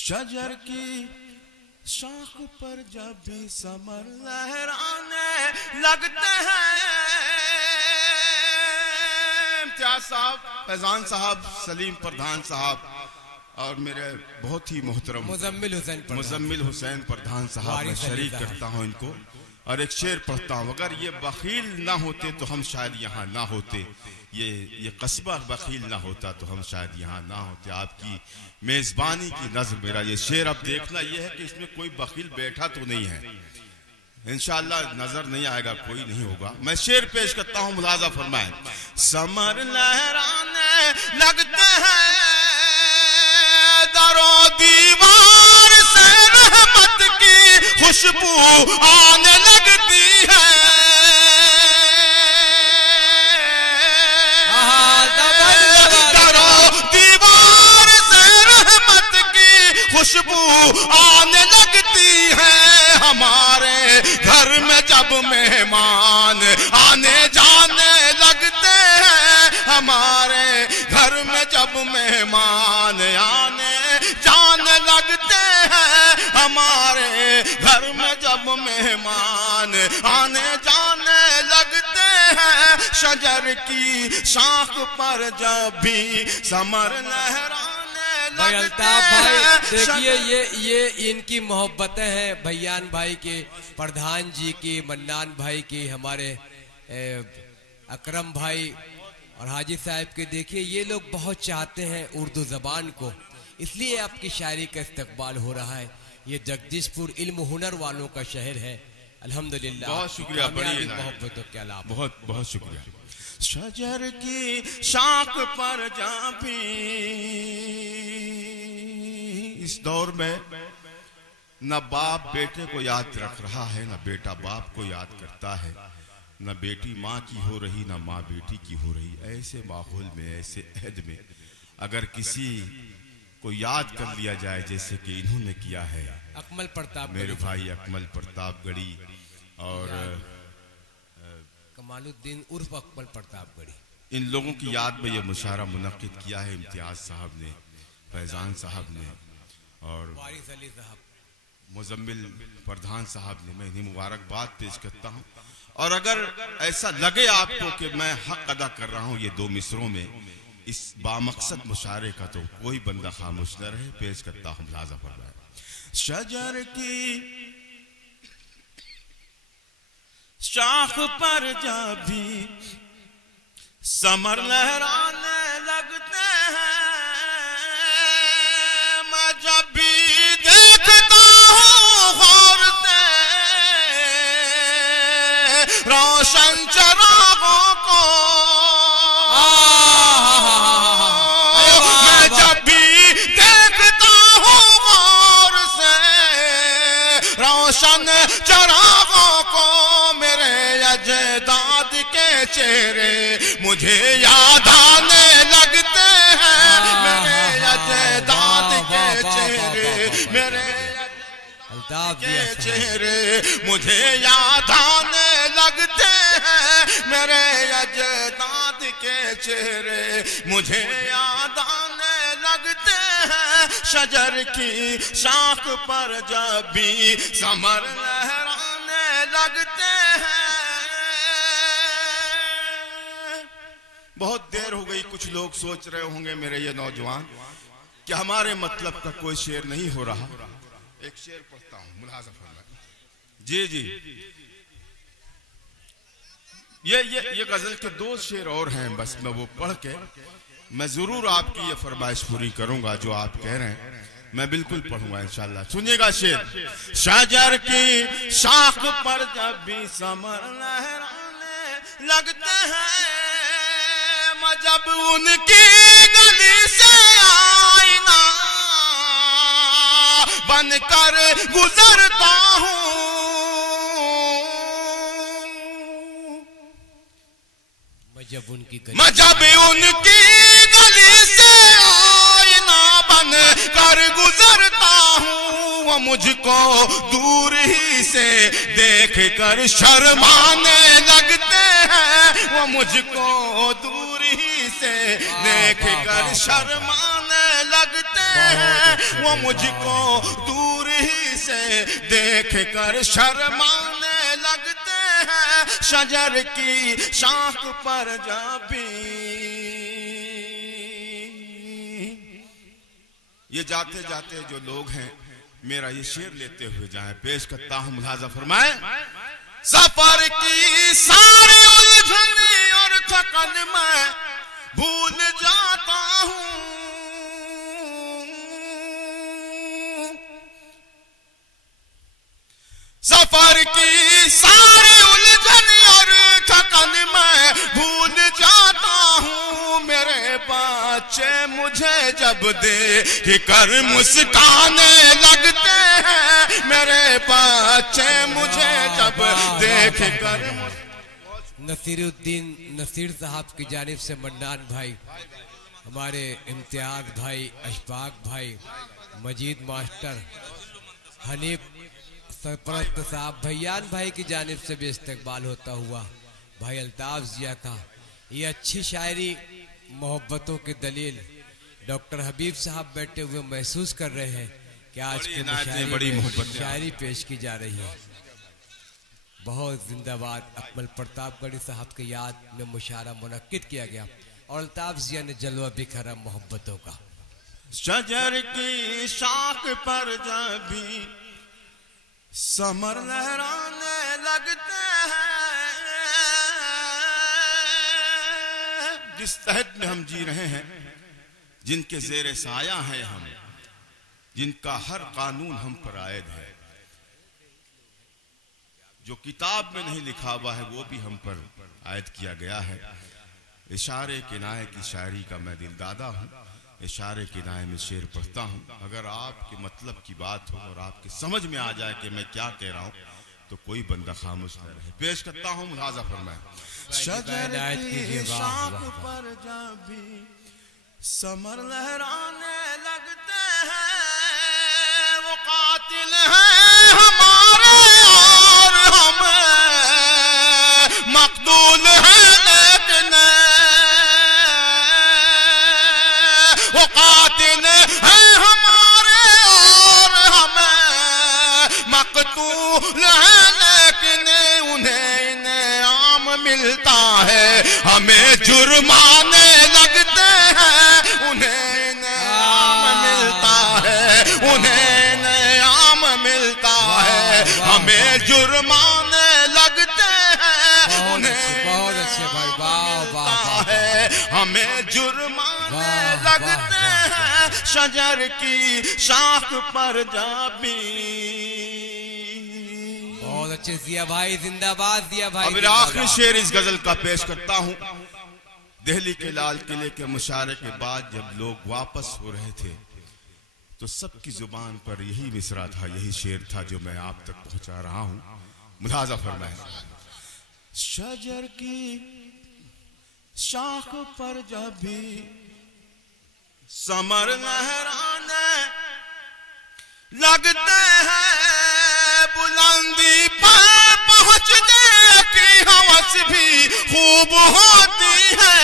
शजर की शाख पर जब भी समर लहराने लगते हैं। इम्तियाज साहब, फैजान साहब, सलीम प्रधान साहब और मेरे बहुत ही मोहतरम मुजम्मिल हुसैन प्रधान साहब, मैं शरीक करता हूँ इनको और एक शेर पढ़ता हूँ। अगर ये बखील ना होते तो हम शायद यहाँ ना होते, ये कस्बा बखील ना होता तो हम शायद यहाँ ना होते। आपकी मेजबानी की नज़र मेरा ये शेर, अब देखना ये है कि इसमें कोई बखील बैठा तो नहीं है। इंशाअल्लाह नजर नहीं आएगा, कोई नहीं होगा। मैं शेर पेश करता हूँ, मुलाजा फरमाएं। समर लहराने लगते हैं दरो दीवार से रहमत की खुशबू आने लगती है। दरो दीवार से रहमत की खुशबू आने लगती है। हमारे घर में जब मेहमान आने जाने लगते हैं, हमारे घर में जब मेहमान आने जाने लगते हैं, हमारे घर में जब मेहमान आने जाने लगते हैं। शजर की शाख पर जब भी समर लहराने भाई अल्ताफ भाई देखिए, ये इनकी मोहब्बतें हैं भैयान भाई के, प्रधान जी की, मन्नान भाई की, हमारे अकरम भाई और हाजी साहब के। देखिए ये लोग बहुत चाहते हैं उर्दू जबान को, इसलिए आपकी शायरी का इस्तकबाल हो रहा है। ये जगदीशपुर इल्म हुनर वालों का शहर है। अल्हम्दुलिल्लाह, बहुत शुक्रिया, बड़ी मोहब्बतों के अलावा बहुत बहुत शुक्रिया। शजर की शाख पर जा भी इस दौर में न बाप बेटे को याद रख रहा है, न बेटा बाप को याद करता है, न बेटी माँ की हो रही, न माँ बेटी की हो रही। ऐसे माहौल में, ऐसे अहद में अगर किसी को याद कर लिया जाए जैसे कि इन्होंने किया है, अकमल प्रताप, मेरे भाई अकमल प्रतापगढ़ी और कमालुद्दीन उर्फ अकमल प्रतापगढ़ी, इन लोगों की याद में ये मुशायरा मुनक्किद किया है इम्तियाज साहब ने, फैजान साहब ने और वारिस अली साहब, मुजम्मिल प्रधान साहब ने। मैं इन्हें मुबारकबाद पेश करता हूँ। और अगर ऐसा लगे आपको कि मैं हक अदा कर रहा हूँ ये दो मिसरों में इस बामकसद मुशायरे का, तो कोई बंदा खामोश न रहे। पेश करता हूँ मुलाजा फरमाएं। शजर की शाख पर जब भी समर लहराने लगते हैं, मैं जब भी देखता हूँ गौर से रोशन चरागों को, मैं जब भी देखता हूँ गौर से रोशन चरागों को, मेरे अजदाद के चेहरे मुझे याद आने लगते हैं। मेरे अजदाद के चेहरे, मेरे के चेहरे मुझे याद आने लगते हैं। मेरे अजदाद के चेहरे मुझे याद आने लगते हैं। शजर की शाख पर जब भी समर लहराने लगते हैं। बहुत देर हो गई, कुछ लोग सोच रहे होंगे मेरे ये नौजवान कि हमारे मतलब का कोई शेर नहीं हो रहा। एक शेर पढ़ता हूँ, मुलाजा फरमाएं। जी जी, ये गजल के दो शेर और हैं, बस मैं वो पढ़ के मैं जरूर आपकी ये फरमाइश पूरी करूंगा जो आप कह रहे हैं। मैं बिल्कुल पढ़ूंगा इंशाल्लाह। सुनिएगा शेर। शजर की शाख पर जब भी समर लहराने लगते हैं, मैं जब उनकी गली से आईना बनकर गुजरता हूँ, मैं जब उनकी गली से आईना बन कर गुजरता हूँ, वो मुझको दूर ही से देख कर शर्माने लगते हैं। वो मुझको दूर ही से देख कर शर्माने लगते हैं, वो मुझको दूर ही से देख कर शर्माने लगते हैं। शजर की शाख पर जा भी ये जाते जाते जो लोग हैं मेरा ये शेर लेते हुए जाए पेश करता हूं, मुलाजा फरमाए। सफर की सारी उलझन और थकन मैं भूल जाता हूं, सफर की सारी उलझन और थकन मैं भूल जाता हूं। मेरे बच्चे मुझे जब देख कर मुस्काने लगते हैं, मेरे बच्चे मुझे जब देख कर। नसीरुद्दीन नसीर साहब की जानिब से मन्नान भाई, हमारे इम्तियाज भाई, अशफाक भाई, मजीद मास्टर, हनीफ सरपरस्त साहब, भैयान भाई की जानिब से भी इस्तकबाल होता हुआ भाई अल्ताफ जिया का ये अच्छी शायरी मोहब्बतों की दलील डॉक्टर हबीब साहब बैठे हुए महसूस कर रहे हैं कि आज की बड़ी शायरी पेश की जा रही है। बहुत जिंदाबाद। अकमल प्रतापगढ़ी साहब की याद में मुशायरा मुनक्किद किया गया और अल्ताफ जिया ने जलवा बिखरा मोहब्बतों का। शजर की शाख पर जब भी समर लहराने लगते हैं, जिस तहत में हम जी रहे हैं, जिनके जेरे साया हैं हम, जिनका हर कानून हम पर आयद है, जो किताब में नहीं लिखा हुआ है वो भी हम पर आयद किया गया है। इशारे किनाए की शायरी का मैं दिलदादा हूँ, इशारे किनाए में शेर पढ़ता हूँ। अगर आपके मतलब की बात हो और आपके समझ में आ जाए कि मैं क्या कह रहा हूँ तो कोई बंदा खामोश न रहे। पेश करता हूँ, मुलाजा फरमाए। शजर की शाख पर जब भी समर लहराने लगते हैं, वो कातिल हैं हमारे और हम मकदूल हैं, लेकिन वो कातिल हैं हमारे और हम मकतूल हैं, लेकिन उन्हें इनाम मिलता है, हमें जुर्माने लगते हैं। उन्हें इनाम मिलता है, उन्हें इनाम मिलता है, हमें जुर्माने लगते हैं। उन्हें बहुत अच्छे भाई, वाह वाह है, हमें जुर्माने लगते हैं। शजर की शाख पर जाबी। बहुत अच्छे जिया भाई, जिंदाबाद जिया भाई। अब आखिरी शेर इस गजल का पेश करता हूँ। दिल्ली के लाल किले के मुशायरे के बाद जब लोग वापस हो रहे थे तो सबकी जुबान पर यही मिसरा था, यही शेर था जो मैं आप तक पहुंचा रहा हूँ। मुलाजा फरमाए। शजर की शाख पर जब भी समर लहराने लगते हैं, बुलंदी पर पहुंचने की हवस भी खूब होती है।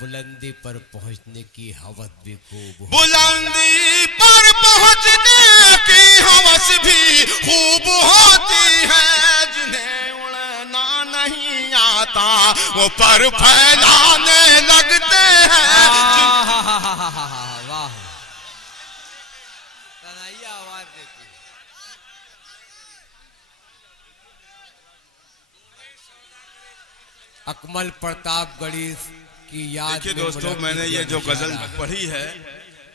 बुलंदी पर पहुंचने की हवस भी खूब, बुलंदी पर पहुंचने की हवस भी खूब होती है। जिन्हें उड़ना नहीं आता वो पर फैलाने लगते हैं। वाह, आवाज देखिए। अकमल प्रतापगढ़ी की याद। देखिए दोस्तों, मैंने ये जो गजल पढ़ी है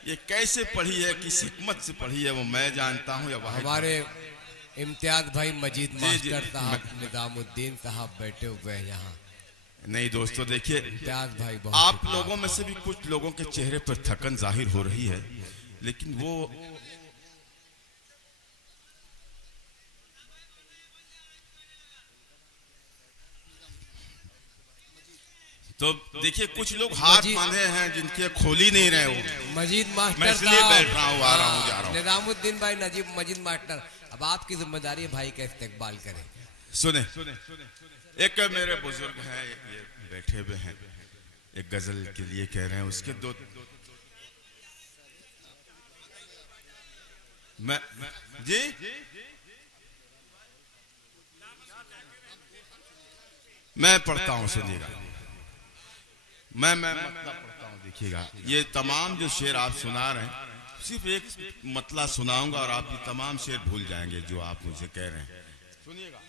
ये कैसे पढ़ी है, किस हिकमत से पढ़ी है वो मैं जानता हूँ। या हमारे इम्तियाज भाई मजीद मास्टर साहब, निजामुद्दीन साहब बैठे हुए हैं यहाँ। नहीं दोस्तों देखिए, इम्तियाज भाई आप लोगों में से भी कुछ लोगों के चेहरे पर थकन जाहिर हो रही है, लेकिन वो तो देखिए कुछ लोग हाथ बांधे हैं जिनके खोली नहीं रहे हो। मजीद मास्टर, मैं इसलिए बैठ रहा हूँ, आ रहा हूँ, जा रहा हूँ। निजामुद्दीन भाई, मजीद मास्टर, अब आपकी जिम्मेदारी है भाई का इस्तेकबाल करें। सुने, एक मेरे बुजुर्ग हैं, ये बैठे हुए हैं, एक गजल के लिए कह रहे हैं, उसके दो मैं जी मैं पढ़ता हूं, सुनिएगा। मैं मतलब पढ़ता हूं, देखिएगा। ये तमाम जो शेर आप सुना रहे हैं, सिर्फ एक मतलब सुनाऊंगा और आप ये तमाम शेर भूल जाएंगे जो आप मुझे कह रहे हैं। सुनिएगा।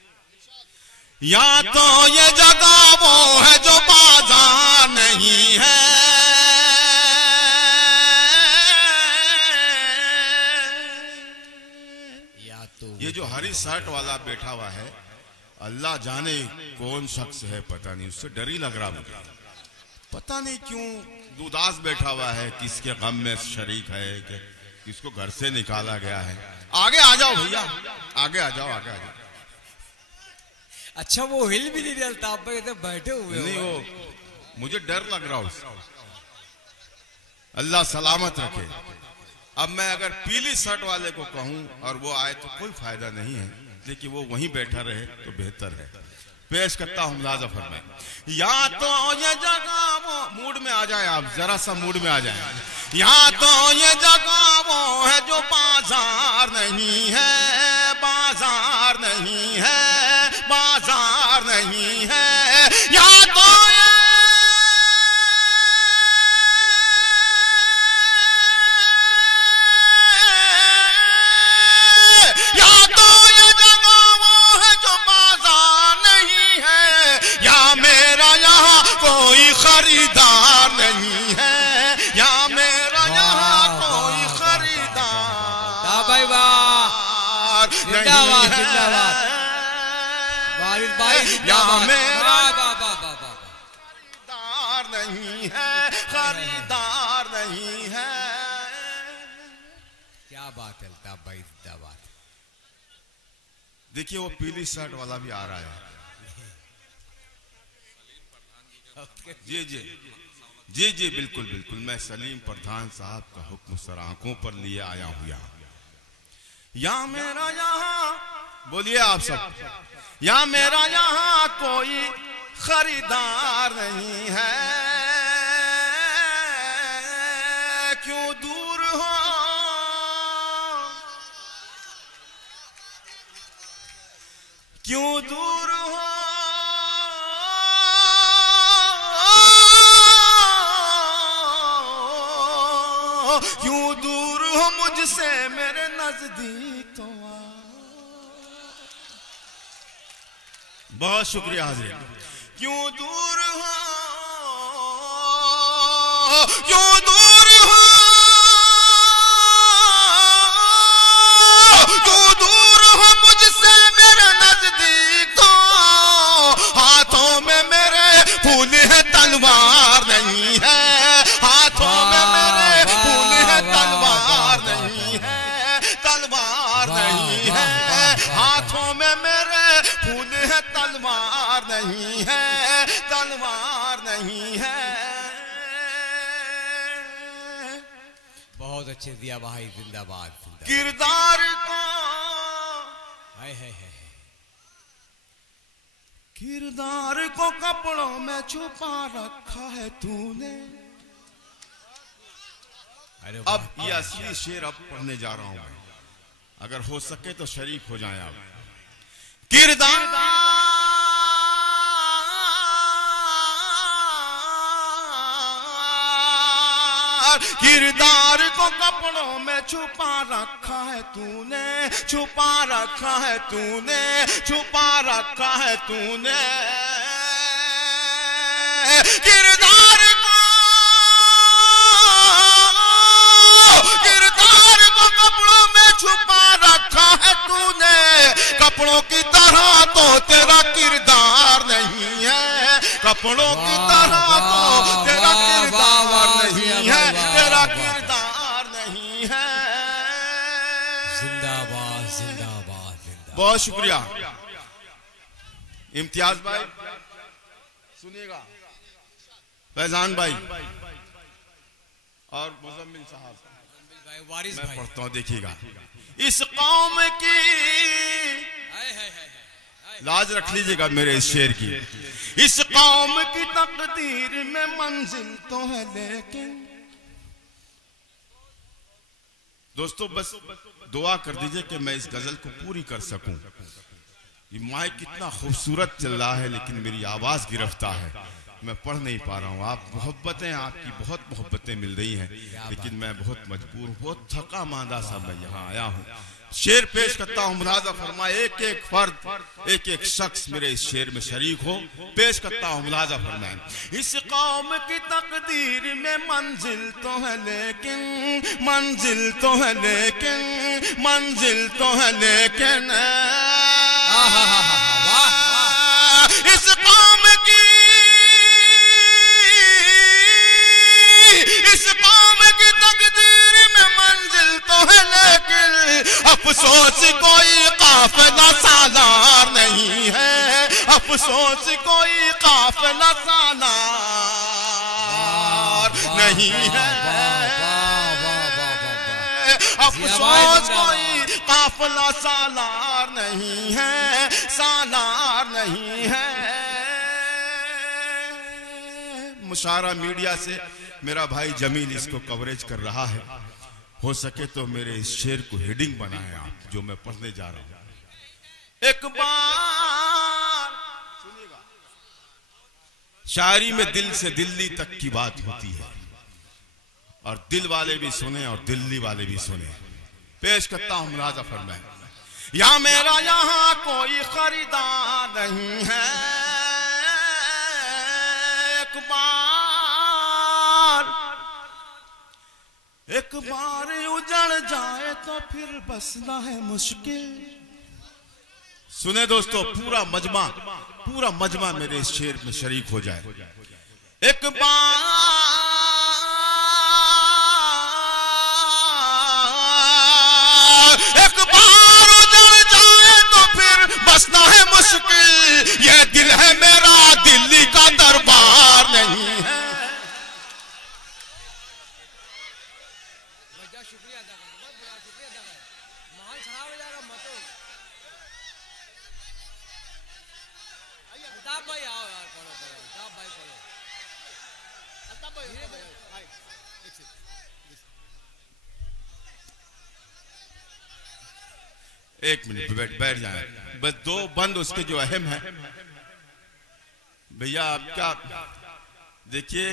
या तो ये जगह वो है जो बाजार नहीं है, या तो ये जो हरी शर्ट वाला बैठा हुआ है, अल्लाह जाने कौन शख्स है, पता नहीं, उससे डर ही लग रहा मुझे। पता नहीं क्यों उदास बैठा हुआ है, किसके गम में शरीक है, किसको घर से निकाला गया है। आगे आ जाओ भैया, आगे आ जाओ, आगे आ जाओ। अच्छा, वो हिल भी नहीं रहता, आप इधर बैठे हुए नहीं, वो मुझे डर लग रहा है। अल्लाह सलामत रखे। अब मैं अगर पीली शर्ट वाले को कहूं और वो आए तो कोई फायदा नहीं है, लेकिन वो वहीं बैठा रहे तो बेहतर है। पेश करता हूं मुलाजा फरमाए। या तो ये जगह वो, मूड में आ जाए आप, जरा सा मूड में आ जाए। या तो ये जगह वो है जो बाजार नहीं है, बाजार नहीं है, बाजार नहीं है। या तो खरीदार नहीं है, या मेरा यहाँ कोई खरीदार भाई वाह, जिंदाबाद जिंदाबाद, वारिस भाई जिंदाबाद। मेरा खरीदार नहीं है, खरीदार नहीं है। क्या बात है अल्ताफ भाई, जिंदाबाद। देखिए वो पीली शर्ट वाला भी आ रहा है। जी जी जी जी बिल्कुल बिल्कुल, मैं सलीम प्रधान साहब का हुक्म सर आंखों पर लिए आया हूं यहाँ। या मेरा यहाँ, बोलिए आप सब, या मेरा यहाँ कोई खरीदार नहीं है, क्यों दूर हो, क्यों दूर हो, क्यों दूर हो मुझसे मेरे नजदीक तो आ। बहुत शुक्रिया हाजिर। क्यों दूर हो, क्यों दूर हो, क्यों दूर हो मुझसे मेरे नजदीक तो। हाथों में मेरे फूल है, तलवार नहीं है, हाथों में मेरे फूल है, तलवार नहीं है, तलवार नहीं है। हाथों में मेरे फूल है, तलवार नहीं है, तलवार नहीं है। बहुत अच्छे दिया भाई, जिंदाबाद जिंदाबाद। किरदार को, हाय हाय हाय, किरदार को कपड़ों में छुपा रखा है तूने। अब ये असली शेर अब पढ़ने जा रहा हूं मैं, अगर हो सके तो शरीक हो जाए आप। किरदार, किरदार को कपड़ों में छुपा रखा है तूने, छुपा रखा है तूने, छुपा रखा है तूने। किरदार को, किरदार को कपड़ों में छुपा रखा है तूने। कपड़ों की तरह तो तेरा किरदार नहीं है, कपड़ों की तरह तो तेरा किरदार नहीं है, तेरा किरदार नहीं है। जिंदाबाद जिंदाबाद जिंदाबाद। बहुत शुक्रिया इम्तियाज भाई। सुनिएगा फैजान भाई और मुजम्मिल साहब, वारिस मैं पढ़ता हूँ, देखिएगा। इस कौम की लाज रख लीजिएगा मेरे इस शेर की। इस कौम की तकदीर में मंजिल तो है लेकिन, दोस्तों बस दुआ कर दीजिए कि मैं इस गजल को पूरी कर सकूं। ये माइक कितना खूबसूरत चल रहा है लेकिन मेरी आवाज गिरफ्तार है, मैं पढ़ नहीं पा रहा हूँ। आप मोहब्बतें, आपकी बहुत मोहब्बतें मिल रही हैं लेकिन मैं बहुत मजबूर हूँ, बहुत थका मांदा सा मैं यहाँ आया हूँ। शेर पेश करता हूँ, मुलाजा फरमाए। एक एक फर्द, एक एक शख्स मेरे इस शेर में शरीक हो। पेश करता हूँ, मुलाजा फरमाए। इस कौम की तकदीर में मंजिल तो है लेकिन, मंजिल तो है लेकिन, मंजिल तो है लेकिन, इस कौम की, इस कौम की तकदीर में मंजिल तो है लेकिन, अफसोस कोई काफिला सालार नहीं है, अफसोस कोई काफिला सालार नहीं है, अफसोस कोई काफिला सालार नहीं है, सालार नहीं है। मुशारा मीडिया से मेरा भाई जमील इसको कवरेज कर रहा है, हो सके तो मेरे इस शेर को हेडिंग बनाए आप, जो मैं पढ़ने जा रहा हूं। एक बार सुनिएगा, शायरी में दिल से दिल्ली तक की बात होती है और दिल वाले भी सुने और दिल्ली वाले भी सुने। पेश करता हूं, मुलाजा फरमाए। या मेरा यहाँ कोई खरीदार नहीं है, एक बार उजड़ जाए तो फिर बसना है मुश्किल। सुने दोस्तों, पूरा मजमा मेरे इस शेर में शरीक हो जाए। एक बार उजड़ जाए तो फिर बसना है मुश्किल, ये दिल है मेरा, दिल्ली का दरबार नहीं है। एक मिनट बैठ जाए, बस दो बंद उसके जो अहम है। भैया आप क्या देखिए,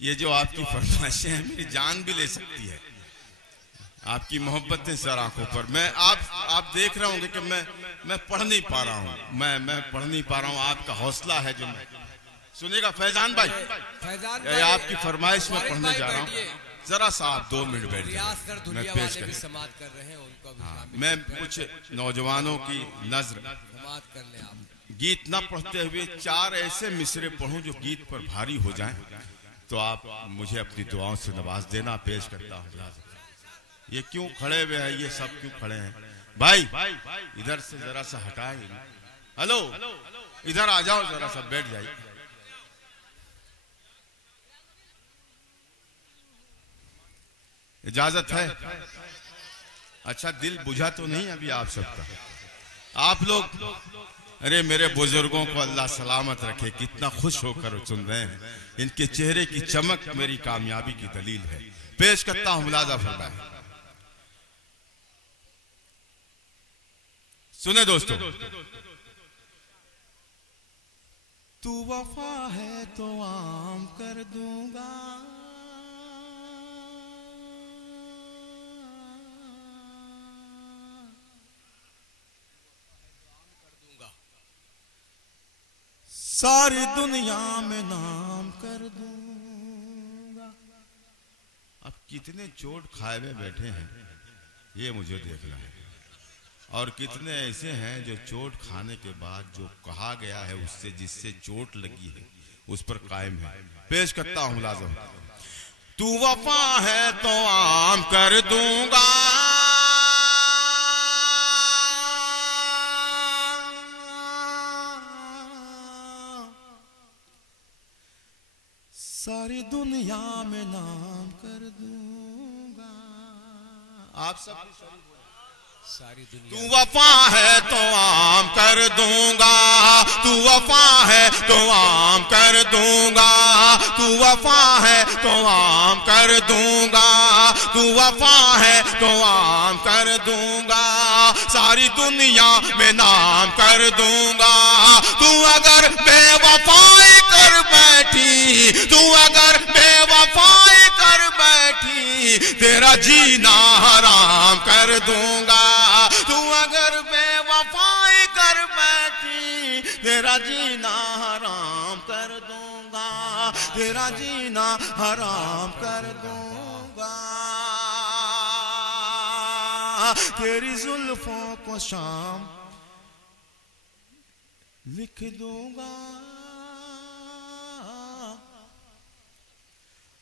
ये जो आपकी फरमाइशें हैं मेरी जान भी ले सकती है, आपकी मोहब्बतें सर आंखों पर। मैं आप देख रहे होंगे कि मैं पढ़ नहीं पा रहा हूँ, मैं पढ़ नहीं पा रहा हूँ। आपका हौसला है जो सुनेगा। फैजान भाई, आपकी फरमाइश में पढ़ने जा रहा हूँ, जरा सा आप 2 मिनट बैठ जाइए, मैं पेश कर समाप्त कर रहे हैं उनको भी। हाँ, मैं कुछ नौजवानों की नजर समाप्त कर ले। आप गीत न पढ़ते हुए 4 ऐसे मिसरे पढ़ूं जो गीत पर भारी हो जाएं, तो आप मुझे अपनी दुआओं से नवाज देना। पेश करता हूँ। ये क्यों खड़े हुए हैं, ये सब क्यों खड़े हैं? भाई इधर से जरा सा हटाए। हेलो, इधर आ जाओ, जरा सा बैठ जाइए। इजाजत है? अच्छा, दिल बुझा तो नहीं अभी आप सबका? आप लोग, अरे मेरे बुजुर्गों को अल्लाह सलामत रखे, कितना खुश होकर सुन रहे हैं। इनके चेहरे की चमक मेरी कामयाबी की दलील है। पेश करता हूं, मुलाजा फरमाए। सुने दोस्तों, तू वफा है तो आम कर दूंगा, सारी दुनिया में नाम कर दूंगा। अब कितने चोट खाए हुए बैठे हैं ये मुझे देखना है, और कितने ऐसे हैं जो चोट खाने के बाद जो कहा गया है उससे, जिससे चोट लगी है उस पर कायम है। पेश करता हूं मुलाज़म। तू वफा है तो आम कर दूंगा, सारी दुनिया में नाम कर दूंगा। आप सब तू वफा है तो आम कर दूंगा, तू वफा है तो आम कर दूंगा, तू वफा है तो आम कर दूंगा, तू वफा है तो आम कर दूंगा, सारी दुनिया में नाम कर दूंगा। तू अगर बेवफाई कर बैठी, तू अगर बेवफाई कर बैठी, तेरा जीना हराम कर दूंगा। तू अगर बेवफाई कर बैठी, तेरा जीना हराम कर दूंगा, तेरा जीना हराम कर दूंगा। तेरी जुल्फों को शाम लिख दूंगा,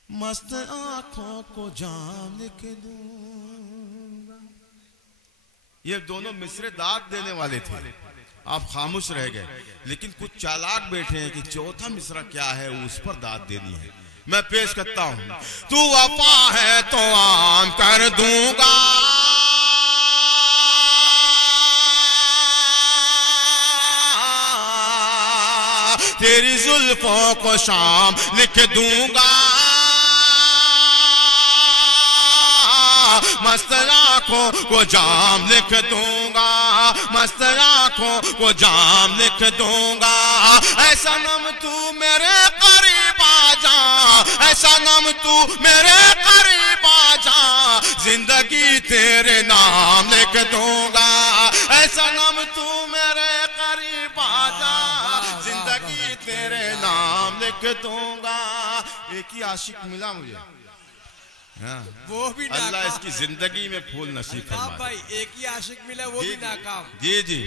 मस्त आंखों को जाम लिख दूंगा। ये दोनों मिसरे दाद देने वाले थे, आप खामोश रह गए, लेकिन कुछ चालाक बैठे हैं कि चौथा मिसरा क्या है उस पर दाद देनी है। मैं पेश करता हूं। तू वफा है तो आम कर दूंगा, तेरी जुल्फों को शाम लिख दूंगा, मस्त आंखों को जाम लिख दूंगा, मस्त आंखों को जाम लिख दूंगा। ऐसा नम तू मेरे करीब आ जा, ऐसा नम तू मेरे करीब आ जा, जिंदगी तेरे नाम लिख दूंगा। ऐसा नम तू मेरे करीब आ जा, जिंदगी तेरे नाम लिख दूंगा। एक ही आशिक मिला मुझे, हाँ। वो भी अल्लाह इसकी जिंदगी में फूल नसीब फरमाए। भाई एक ही आशिक मिला, वो भी नाकाम। जी जी।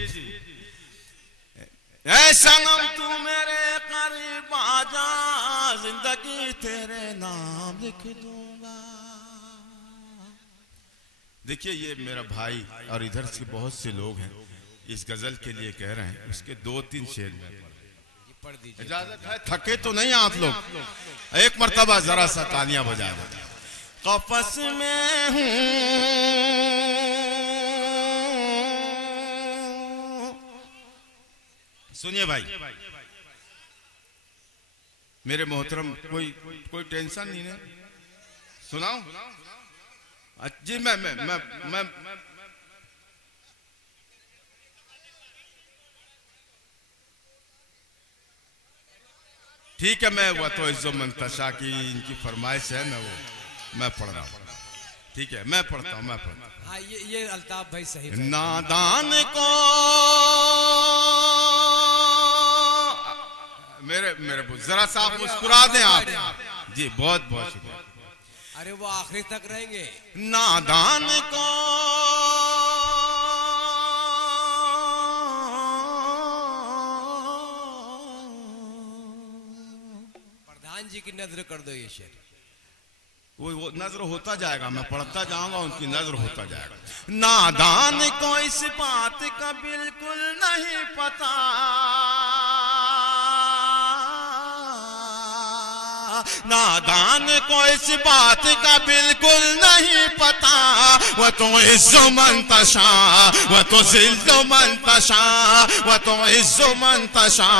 ऐसा नम तू मेरे करीब आ जा, जिंदगी तेरे नाम लिख दूंगा। देखिए ये मेरा भाई और इधर से बहुत से लोग हैं इस गजल के लिए कह रहे हैं, उसके 2-3 शेर में पढ़ दीजिए। इजाजत है? थके तो नहीं आप लोग? एक मर्तबा जरा सा तालियां बजा दो। कफस में हूँ सुनिए भाई मेरे मोहतरम, कोई टेंशन नहीं है, सुनाओ जी। मैं ठीक है, मैं वो तो इज्जो मंतशा की इनकी फरमाइश है ना, वो मैं पढ़ रहा हूँ। ठीक है मैं पढ़ता हूँ, मैं पढ़ता हूँ। हाँ ये अल्ताफ भाई सही। नादान को मेरे जरा सा आप मुस्कुरा दें आप जी, बहुत बहुत शुक्रिया। अरे वो आखिरी तक रहेंगे। नादान को प्रधान जी की नजर कर दो, ये शेर वो नजर होता जाएगा, मैं पढ़ता जाऊंगा उनकी नजर होता जाएगा। नादान को इस बात का बिल्कुल नहीं पता, नादान को इस बात का बिल्कुल नहीं पता, वो तो इज्जो मंतशा, वो तो जिल्लो मंतशा, वो तो इज्जो मंतशा,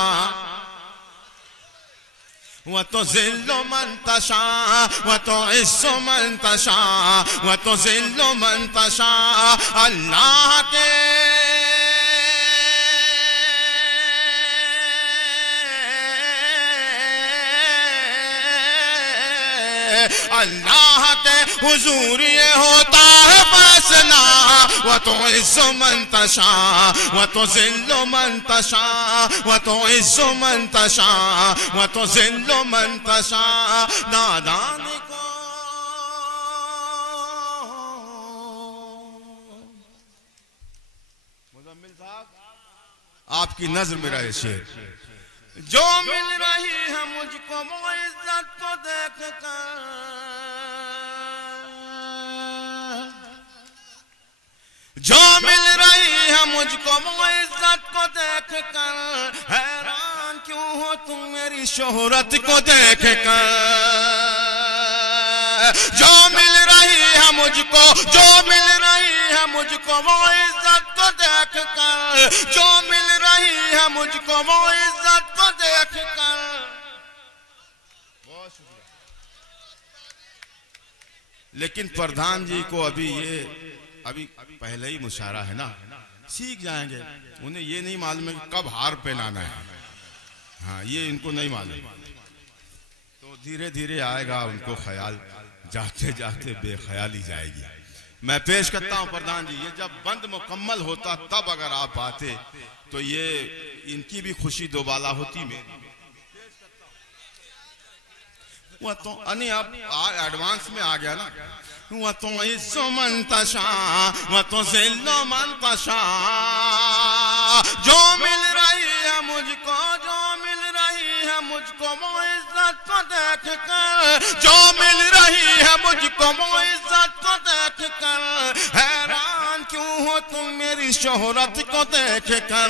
वो तो जिल्लो मंतशा, वो तो इज्जो मंतशा, वो तो जिल्लो मंतशा। अल्लाह के अल्लाह के हुजूर ये होता है फैसला, वो तो इज्जो मंतशा, वो तो जिल्लो मंतशा, वो तो इज्जो मंतशा, वो तो जिल्लो मंतशा। नादान को मुज़म्मिल साहब आपकी नज़र में रहे शेर, जो मिल रही है मुझको वो इज्जत को देख कर, जो मिल रही है मुझको वो इज्जत को देख कर, हैरान क्यों हो तुम मेरी शोहरत को देख कर। जो मिल रही है मुझको, जो मिल रही है मुझको वो इज्जत को देख कर, जो मिल रही है मुझको वो इज्जत को देख कर। बहुत शुक्रिया। लेकिन प्रधान जी को अभी पहले ही मुशारा है ना, सीख जाएंगे। उन्हें ये नहीं मालूम है कि कब हार पहनाना है। हाँ, ये इनको नहीं मालूम। तो धीरे धीरे आएगा उनको ख्याल, जाते जाते बेख्याली जाएगी। मैं पेश करता हूं प्रधान जी, ये जब बंद मुकम्मल होता तब अगर आप आते तो ये इनकी भी खुशी दोबाला होती। मेरी वह तो नहीं, अब एडवांस में आ गया ना। वह तो इज्जो मंतशा, वह तो जिल्लो मंतशा, जो मिल रही है मुझको, जो मिल रही है मुझको वो इज्जत को देख कर, जो मिल रही है मुझको वो इज्जत को देख कर। हैरान क्यों हो तुम मेरी शोहरत को देख कर।